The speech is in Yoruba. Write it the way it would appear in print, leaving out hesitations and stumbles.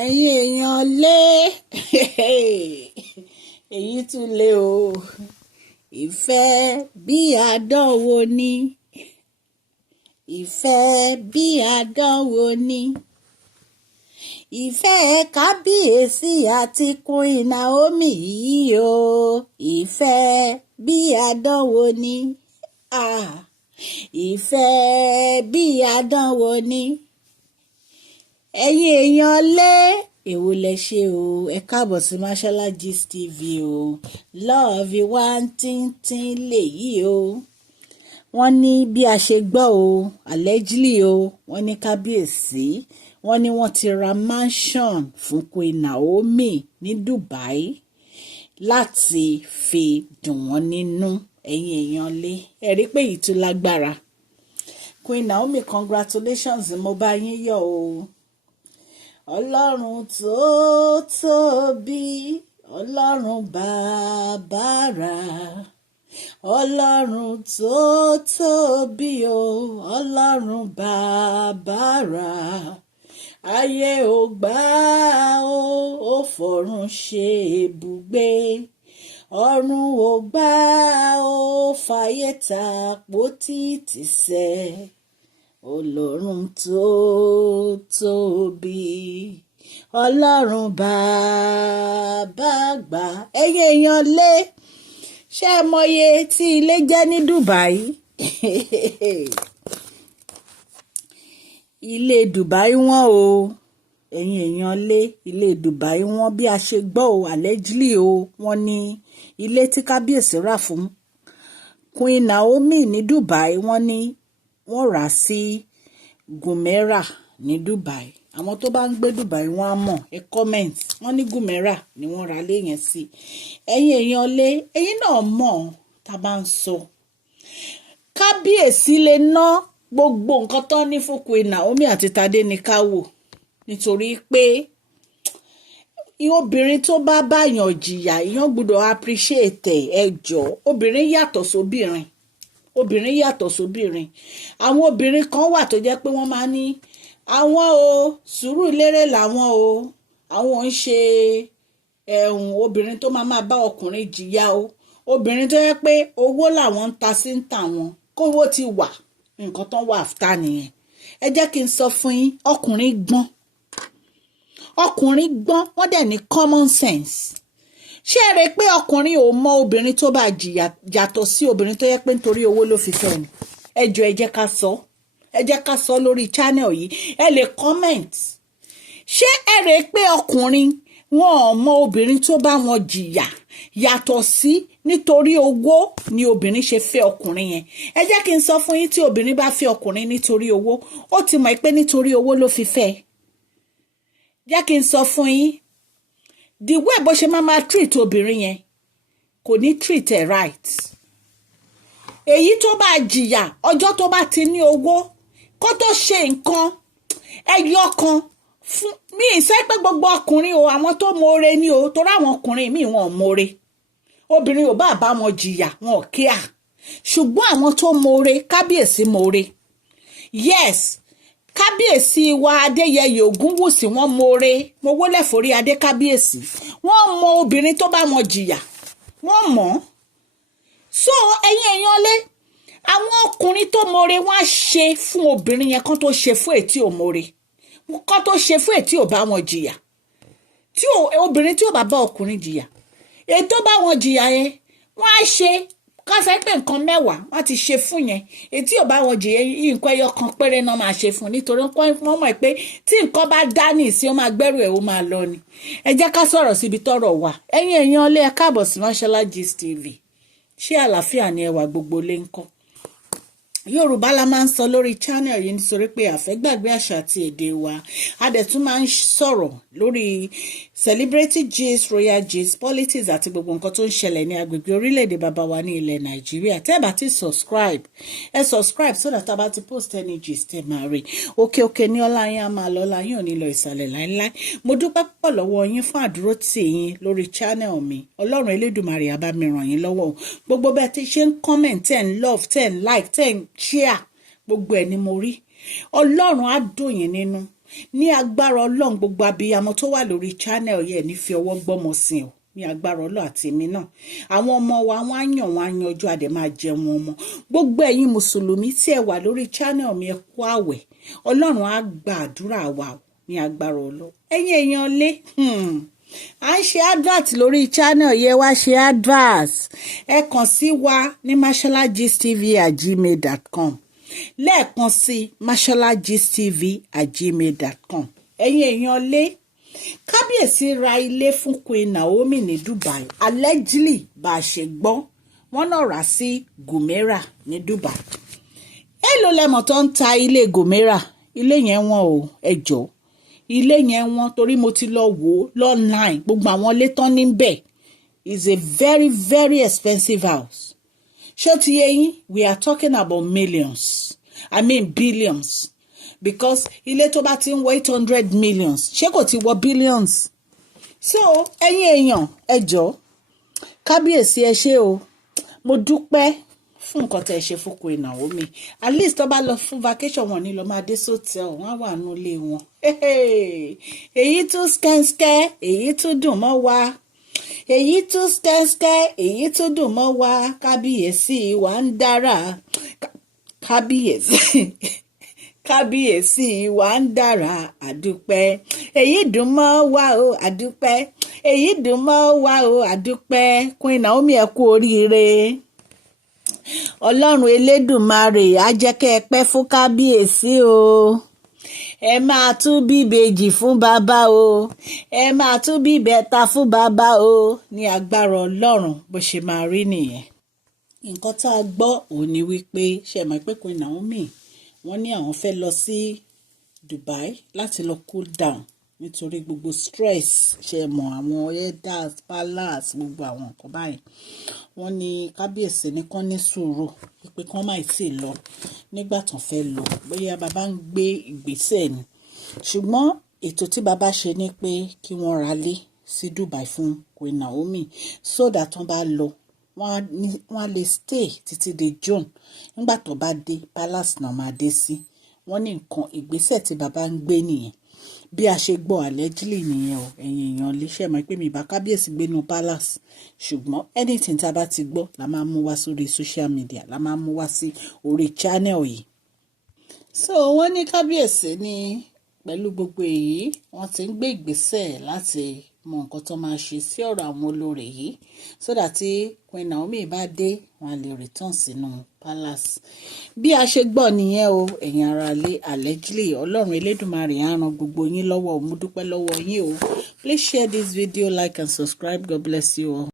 ẹ̀yin èèyàn lé èyí tún lé o ìfẹ́ bí àdánwò ni ìfẹ́ bí àdánwò ni ìfẹ́ kábíyèsí àti Queen Naomi yìí o ìfẹ́ bí àdánwò ni ìfẹ́ bí àdánwò ni ẹ̀yin èèyàn lé èwo lẹ ṣe o ẹ káàbọ̀ sí Mashola Gist TV o love you one tíntín lèyí o wọ́n ní bí a ṣe gbọ́ o allegedly o wọ́n ní kábíyèsí wọ́n ní wọ́n ti ra mansion fún Queen Naomi ní Dubai láti fi dùn wọ́n nínú ẹ̀yin èèyàn lé ẹ rí pé èyí tún lágbára Queen Naomi congratulations mo bá yín yọ̀ o ọlọ́run tó tóbi ọlọ́run bàbàrà ọlọ́run tó tóbi o ọlọ́run bàbàrà ayé ò gbà ó ó fọ̀run ṣe ibùgbé ọ̀run ò gbà ó fàyè tàpótí tìsẹ̀ ọlọ́run tó tóbi ọlọ́run bàbá àgbà ẹ̀yin èèyàn lé ṣé ẹ mọye tí ilé jẹ́ ní Dubai ilé Dubai wọ́n o ẹ̀yin èèyàn lé ilé Dubai wọ́n bí a ṣe gbọ́ o allegedly o wọ́n ní ilé tí kábíyèsí rà fún Queen Naomi ní Dubai wọ́n ní wọ́n rà sí Gumera ní Dubai àwọn tó bá ń gbé Dubai wọ́n á mọ̀ ẹ comment wọ́n ní Gumera ni wọ́n ra lé yẹn sí ẹ̀yin èèyàn lé ẹ̀yin náà mọ̀ tá bá ń sọ kábíyèsí lè ná gbogbo nǹkan tó ní fún Queen Naomi àti Tadé ní ká wò nítorí pé obìnrin tó bá báyàn jìyà èèyàn gbọ́dọ̀ appreciate ẹ jọ̀ọ́ obìnrin yàtọ̀ sóbìnrin obìnrin yàtọ̀ sóbìnrin àwọn obìnrin kan wà tó jẹ́ pé wọ́n máa ní àwọn o sùúrù lérè làwọn o àwọn ń ṣe obìnrin tó máa bá ọkùnrin jìyà o obìnrin tó jẹ́ pé owó làwọn ń ta sí ń tà wọn kówó ti wà nǹkan tó wà áfítà nìyẹn ẹ jẹ́ kí n sọ fún yín ọkùnrin gbọ́n wọ́n dẹ̀ ní common sense ṣé ẹ rè pé ọkùnrin ò mọ obìnrin tó bá jìyà yàtọ̀ sí obìnrin tó yẹ pé nítorí owó ló fi fẹ́ ni ẹ jọ̀ọ́ ẹ jẹ́ ká sọ lórí channel yìí ẹ lè comment ṣé ẹ rè pé ọkùnrin wọn ò mọ obìnrin tó bá wọn jìyà yàtọ̀ sí nítorí owó ni obìnrin ṣe fẹ́ ọkùnrin yẹn ẹ jẹ́ kí n sọ fún yín tí obìnrin bá fẹ́ ọkùnrin nítorí owó ó ti mọ̀ pé nítorí owó ló fi fẹ́ jẹ́ kí n sọ fún yín the way bó ṣe máa treat obìnrin yẹn kò ní treat ẹ right èyí tó bá jìyà ọjọ́ tó bá ti ní owó kó tó ṣe nǹkan ẹyọ kan fún mi ìṣe pé gbogbo ọkùnrin o àwọn tó mọ̀ọ́re ni o torí àwọn ọkùnrin mi wọn ò mọ̀ọ́re obìnrin ò bá wọn jìyà wọn ò kíá ṣùgbọ́n àwọn tó mọ̀ọ́re kábíyèsí mọ̀ọ́re yes kábíyèsí wa Adéyẹyè Ògúnwùsì wọ́n mọ̀ọ́re mo wólẹ̀ forí adé kábíyèsí wọ́n mọ obìnrin tó bá wọn jìyà wọ́n mọ̀ so ẹ̀yin èèyàn lé àwọn ọkùnrin tó mọ̀ọ́re wọ́n á ṣe fún obìnrin yẹn kán tó ṣe fún ètí ò mọ̀ọ́re kán tó ṣe fún ètí ò bá wọn jìyà tí obìnrin tí ò bá ọkùnrin jìyà ètò bá wọn jìyà yẹn wọ́n á ṣe kásẹ̀ pé nǹkan mẹ́wàá wọ́n ti ṣe fún yẹn ètí ò bá wọn jìyà nǹkan ẹyọ kan péré náà máa ṣe fún nítorí wọ́n mọ̀ pé tí nǹkan bá dá ní ìsín ó máa gbẹ́rù ẹ̀ ó máa lọ ni ẹ jẹ́ ká sọ̀rọ̀ síbi tọ́rọ̀ wà ẹ̀yin èèyàn lé ẹ káàbọ̀ sí Mashola Gist TV ṣé àlàáfíà ni ẹwà gbogbo lé ń kọ́ Yorùbá la máa ń sọ lórí channel yìí nítorí pé àfẹ́gbàgbé àṣà àti èdè wa a dẹ̀ tún máa ń sọ̀rọ̀ lórí celebrity gist royal gist politics àti gbogbo nǹkan tó ń ṣẹlẹ̀ ní agbègbè orílẹ̀-èdè bàbá wa ní ilẹ̀ Nàìjíríà tẹ́ ẹ bá ti subscribe so that a bá ti post any gist ẹ máa rí òkè ní ọlá yín á máa lọ ọlá yín ò ní lọ ìsàlẹ̀ láíláí mo dúpẹ́ púpọ̀ lọ́wọ́ yín fún àdúró tì yín lórí channel mi Ọlọ́run Elédùmarè á bá mi ràn yín lọ́wọ́ gbogbo bẹ́ẹ̀ ti ṣe ń comment ten love ten like ten share gbogbo ẹ̀ ni mo rí Ọlọ́run á dùn yín nínú ní agbára Ọlọ́run gbogbo abiyamọ tó wà lórí channel yẹn ní fi ọwọ́ gbọ́mọ sí o ní agbára Ọlọ́run àti èmi náà àwọn ọmọ wa wọ́n á yàn wọ́n á yanjú àdè máa jẹun ọmọ gbogbo ẹ̀yin mùsùlùmí tí ẹ wà lórí channel mi ẹ kú àwẹ̀ Ọlọ́run á gba àdúrà wa ní agbára Ọlọ́run ẹ̀yin èèyàn lé à ń ṣe advert lórí channel yẹn wá ṣe advert ẹ kàn sí wa ní masholagistv@gmail.com lẹ́ẹ̀kan sí masholagistv@gmail.com ẹ̀yin èèyàn lé Kábíyèsí ra ilé fún Queen Naomi ní Dubai allegedly bá a ṣe gbọ́ wọ́n náà rà sí Gomera ní Dubai èló lẹ́mọ̀ tó ń ta ilé Gomera ilé yẹn wọ́n o ẹ jọ̀ọ́ ilé yẹn wọ́n torí mo ti lọ wò ó online gbogbo àwọn ilé tán níbẹ̀ is a very very expensive house ṣé ti yé yín we are talking about millions I mean billions because ilé tó bá ti ń wọ 800 millions ṣé kò ti wọ billions so ẹ̀yin èèyàn ẹ jọ̀ọ́ Kábíyèsí ẹ ṣé o mo dúpẹ́ fún nǹkan tẹ́ ẹ ṣe fún Queen Naomi at least tó bá lọ fún vacation wọn ní lọ máa dé sóòtẹ́ẹ̀l wọn á wà nínú ilé wọn èyí tún skẹ́ńskẹ́ èyí tún dùn mọ́ wa èyí tún skẹ́ńskẹ́ èyí tún dùn mọ́ wa Kábíyèsí wa ń dára Kábíyèsí wa ń dára àdúpẹ́ èyí dùn mọ́ wa o àdúpẹ́ èyí dùn mọ́ wa o àdúpẹ́ Queen Naomi ẹ kú oríire Ọlọ́run Elédùmarè á jẹ́ kẹ́ ẹ pẹ́ fún Kábíyèsí o ẹ máa tún bí ìbejì fún bàbá o ẹ máa tún bí ìbẹ́ta fún bàbá o ní agbára Ọlọ́run bó ṣe máa rí nìyẹn nǹkan tá a gbọ́ òun ni wípé ṣe mọ̀ pé Queen Naomi wọ́n ní àwọn fẹ́ lọ sí Dubai láti lọ cool down nítorí gbogbo stress ṣe mọ̀ àwọn elders palace gbogbo àwọn nǹkan báyìí wọ́n ní Kábíyèsí ní kán ní sùúrù pé kán má tí ì lọ nígbà tán fẹ́ lọ bóyá bàbá ń gbé ìgbésẹ̀ ni ṣùgbọ́n ètò tí bàbá ṣe ni pé kí wọ́n ra lé sí Dubai fún Queen Naomi so that wọ́n bá lọ wọ́n á lè stay títí di June nígbà tó bá dé palace náà máa dé sí wọ́n ní nǹkan ìgbésẹ̀ tí bàbá ń gbé nìyẹn bí a ṣe gbọ́ allegedly nìyẹn o ẹ̀yin èèyàn lè ṣe mọ̀ pé mi bá Kábíyèsí gbénu palace ṣùgbọ́n anything tá a bá ti gbọ́ la máa mú wá sórí social media la máa mú wá sí orí channel yìí so wọ́n ní Kábíyèsí ní pẹ̀lú gbogbo èyí wọ́n ti ń gbé ìgbésẹ̀ láti mọ nǹkan tó máa ṣe sí ọ̀rọ̀ àwọn olórí yìí so that tí Queen Naomi bá dé wọn á lè return sínú palace bí a ṣe gbọ́ nìyẹn o ẹ̀yin ará lé allegedly Ọlọ́run Elédùmarè á ran gbogbo yín lọ́wọ́ mo dúpẹ́ lọ́wọ́ yín o please share this video like and subscribe God bless you all.